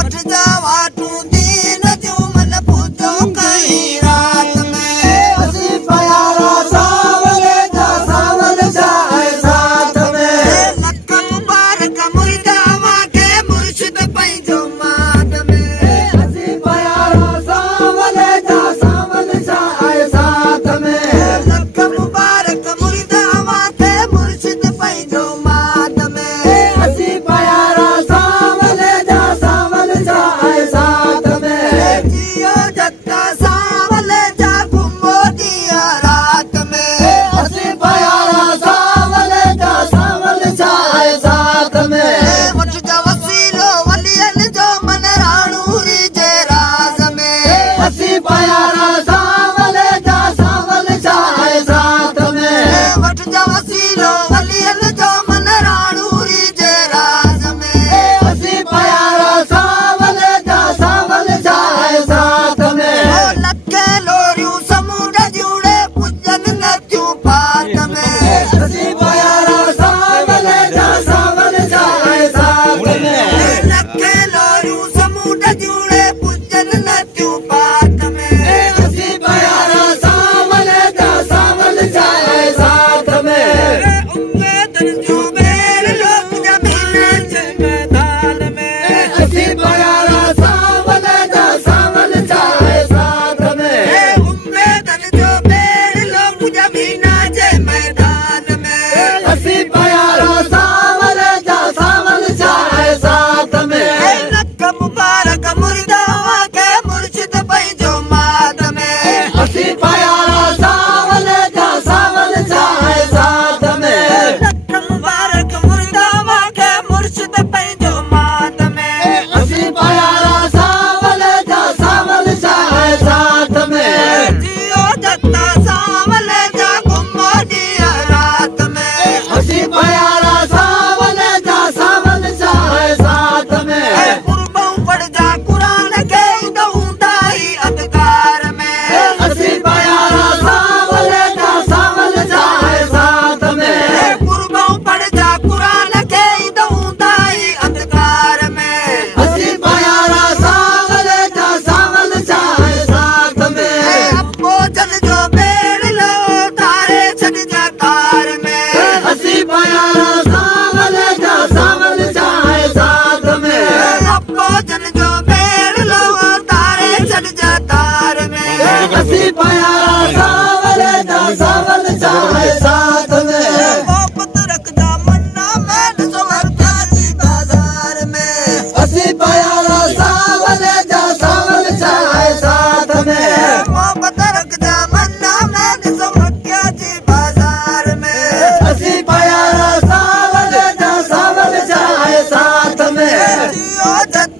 उठ जावा तू दीन जो मन पूजो कहीं रात में असी प्यारा सावले जाए साथ में लख मुबारक मुर्दावा के मुर्शिद पंहिंजो माद में असी प्यारा सावले जाए साथ में लख मुबारक मुर्दावा के मुर्शिद पंहिंजो माद में असी प्यारा सावले जाए साथ में जियो जत्ता सावले जा घुमो दिया रात में असी प्यारा सावले जाए साथ में उठ जा वसीलो वलियन जो मन राणूरी जे राज में असी प्यारा सावले जाए साथ में उठ जा वसीलो वलियन जो मन राणूरी जे राज में असी प्यारा सावले जाए साथ में लखे लोरियूं समुंड जुड़े पूजन नथियूं पात में असी प्यारा सावले जाए साथ में लखे लोरियूं समुंड जुड़े पूजन नथियूं पात में असी प्यारा सावले जाए साथ में उम्मीदन जो बेर लोक जमीन जे मैदान में असी प्यारा सावले जाए साथ में उम्मीदन जो बेर लोक जमीन जे मैदान में असी प्यारा सावले जाए साथ में लख मुबारक मुर्दावा के मुर्शिद पंहिंजो माद में असी प्यारा सावले जाए साथ में लख मुबारक मुर्दावा के मुर्शिद पंहिंजो माद में असी प्यारा सावले जाए साथ में जियो जत्ता सावले जा घुमो दिया रात में असी प्यारा सावले जाए साथ में कुर्बों पड़ जा कुरान के दऊं दाई अदकार में असी प्यारा सावले जाए साथ में कुर्बों पड़ जा कुरान के दऊं दाई अदकार में असी प्यारा सावले जाए साथ में अब्बो जन जो बेड़ लो तारे छड़ जा कार में असी प्यारा सावले जाए साथ में अब्बो जन जो बेड़ लो तारे छड़ जा तार में असी प्यारा सावले जाए साथ में मोहब्बत रखदा मन्ना मैं सवरता जी बाजार में असी प्यारा सावले जाए साथ में मोहब्बत रखदा मन्ना मैं सवरता जी बाजार में असी प्यारा सावले जाए साथ में जियो जत्ता